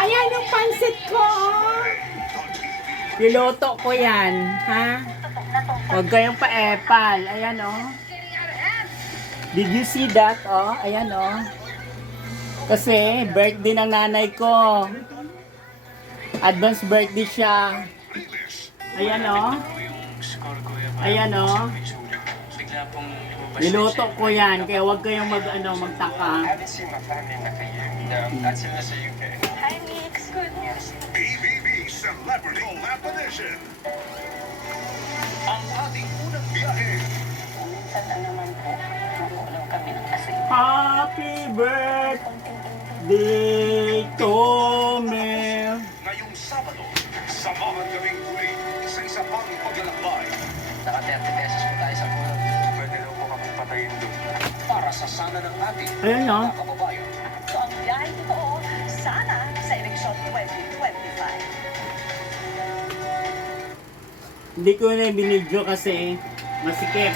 Ayan yung pansit ko, oh. Niluto ko yan, ha? Huwag kayong pa-epal. Ayan, oh. Did you see that, oh? Ayan, oh. Kasi, birthday ng nanay ko. Advance birthday siya. Ayan, oh. Ayan, oh. Niluto ko yan, kaya huwag kayong magtaka. Hi, Mix. Good news. PBB Celebrity Lap Edition. Ang ating unang biyahe. Minsan na naman po, magulang kami ng asin. Happy birthday to me. Ngayong Sabado, samahan kaming muli sa isa pang paglalakbay. Naka 30 pesos po tayo sa pulo. Pwede daw po kami patayin doon. Para sa sana ng ating Ayan, no? mga kababayan. So, ang biyahe totoo, sana sa eleksyon 2025. Hindi ko na binidyo kasi masikip.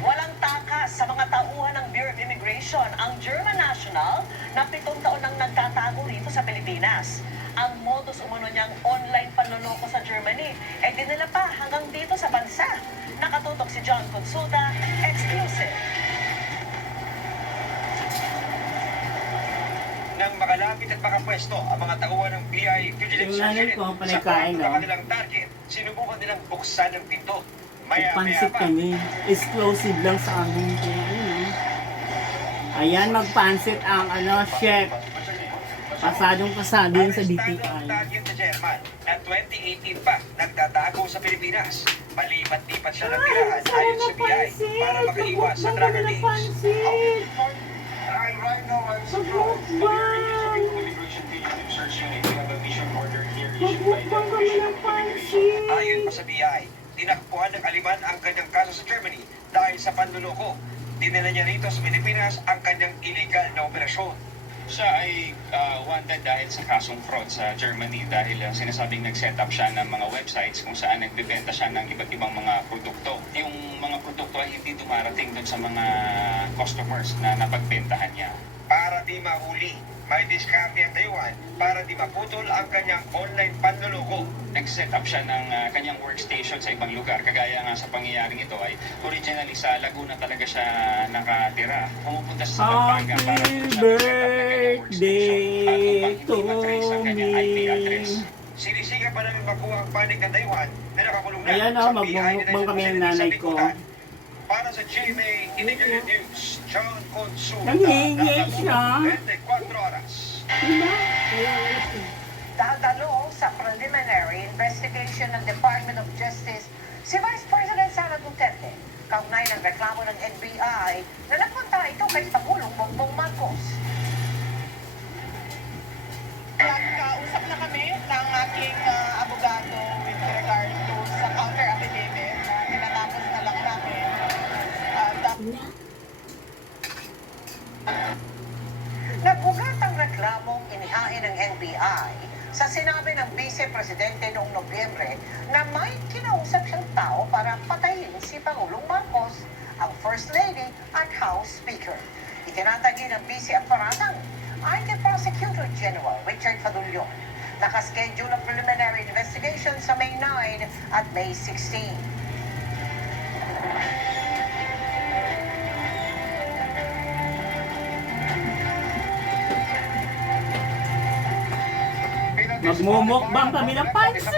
Walang takas sa mga tauhan ng Bureau of Immigration ang German national na 7 taon nang nagtatago rito sa Pilipinas. Ang modus umano niyang online panloloko sa Germany ay dinala pa hanggang dito sa bansa. Nakatutok si John Consulta, exclusive. Nang makalapit at makapwesto ang mga tauhan ng BI Vigilance Yung nanay Unit ko, sa panay kain, kwarto no? ng kanilang target, sinubukan nilang buksan ang pinto. Maya-maya Magpansit pa, kami. Exclusive lang sa amin. Kaya, ayun, oh. Ayan, magpansit ang chef. Pasadong pasado yun sa arestado ang DTI. target na German na 2018 pa nagtatago sa Pilipinas. Malipat-lipat siya ng tirahan ayon sa BI para makaiwas sa drug release. Right now, I'm surprised. Ayon pa sa BI, tinakbuhan ng Aliman ang kanyang kaso sa Germany dahil sa panluloko. Dinala niya rito sa Pilipinas ang kanyang illegal na operasyon. Siya ay wanted dahil sa kasong fraud sa Germany dahil sinasabing nag-set up siya ng mga websites kung saan nagbebenta siya ng iba't ibang mga produkto. Yung mga produkto ay hindi dumarating doon sa mga customers na napagbentahan niya. Para di mahuli, may diskarte ang Taiwan para di maputol ang kanyang online panluloko. Nag-set up siya ng kanyang workstation sa ibang lugar. Kagaya nga sa pangyayaring ito ay originally sa Laguna talaga siya nakatira. Pumupunta siya sa Pampanga para Happy doon siya mag-set up ng kanyang workstation at upang to hindi matrace ang kanyang IP address. me. Sinisiga pa namin makuha ang panig ng Taiwan na nakakulong na Ayan, sa magmumukbang kami ng sa nanay ko. lipunan. Para sa GMA Integrated News, John Consulta, Nangingi siya. 24 oras. Diba? Dadalo sa preliminary investigation ng Department of Justice si Vice President Sara Duterte kaugnay ng reklamo ng NBI na nagpunta ito kay Pangulong Bongbong Marcos. Nagkausap na kami ng aking abogado with regard to sa counter affidavit na tinatapos na lang namin. Nagugat ang reklamong inihain ng NBI sa sinabi ng Vice Presidente noong Nobyembre na may kinausap siyang tao para patayin si Pangulong Marcos, ang First Lady at House Speaker. Itinatagi ng Vice ang paratang IT Prosecutor General Richard Fadulyon. Nakaschedule ang preliminary investigation sa May 9 at May 16. Magmumukbang kami ng pansit!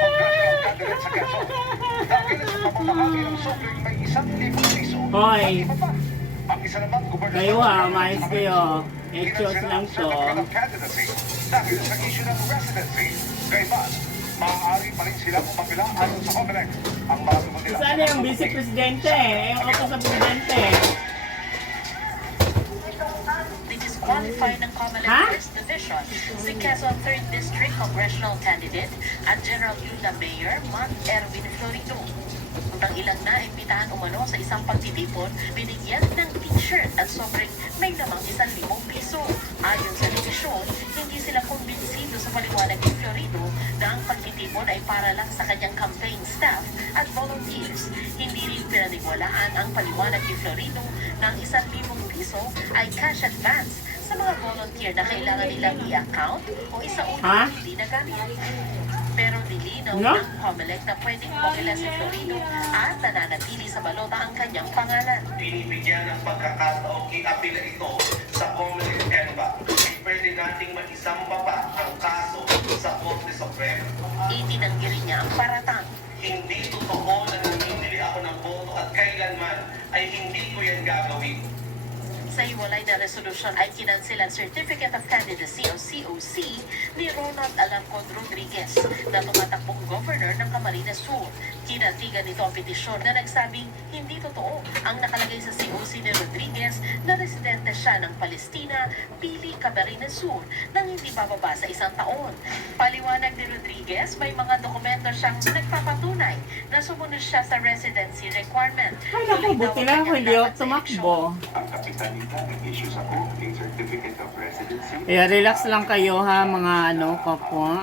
Hoy, kayo mais kayo. Exos lang to. Dahil sa issue ng residency, gayman, maaari pa rin silang umapila ayon sa Comelec. Ang mga sumunod nila. Sana yung Vice Presidente, yung ako sa Presidente. Disqualified ng Comelec Ha? First Division si Quezon 3rd District Congressional Candidate at General Yunda Mayor Mark Erwin Florido. Ang ilang naimbitahan umano sa isang pagtitipon, binigyan ng t-shirt at sobrang may lamang 1,000 piso. Ayon sa legisyon, hindi sila kumbinsido sa paliwanag ni Florido na ang pagtitipon ay para lang sa kanyang campaign staff at volunteers. Hindi rin pinaniwalaan ang paliwanag ni Florido na ang 1,000 piso ay cash advance sa mga volunteer na kailangan nilang i-account o isauli Ha? ang hindi nagamit. Pero nilinaw No? ng COMELEC na pwedeng pumila si Florido at nananatili sa balota ang kanyang pangalan. Binibigyan ng pagkakataong i-apila ito sa COMELEC-ENBA. Pwede nating mag-isamba pa ang kaso sa Korte Suprema. Itinanggi rin niya ang paratang. Hindi totoo na namimili ako ng boto at kailanman ay hindi ko yan gagawin. Sa iwalay na resolusyon ay kinansel ang Certificate of Candidacy o COC ni Ronald Alarcon Rodriguez na tumatakbong governor ng Camarines Sur. Kinatigan nito ang petisyon na nagsabing hindi totoo ang nakalagay sa COC ni Rodriguez na residente siya ng Palestina, Pili, Camarines Sur nang hindi bababa sa 1 taon. Paliwanag ni Rodriguez, may mga dokumento siyang nagpapatunay na sumunod siya sa residency requirement. Ay, naku, buti lang ako hindi ako tumakbo. Ang kapitanita nag-issue sa court a certificate of residency. Kaya relax lang kayo ha, mga kapwa.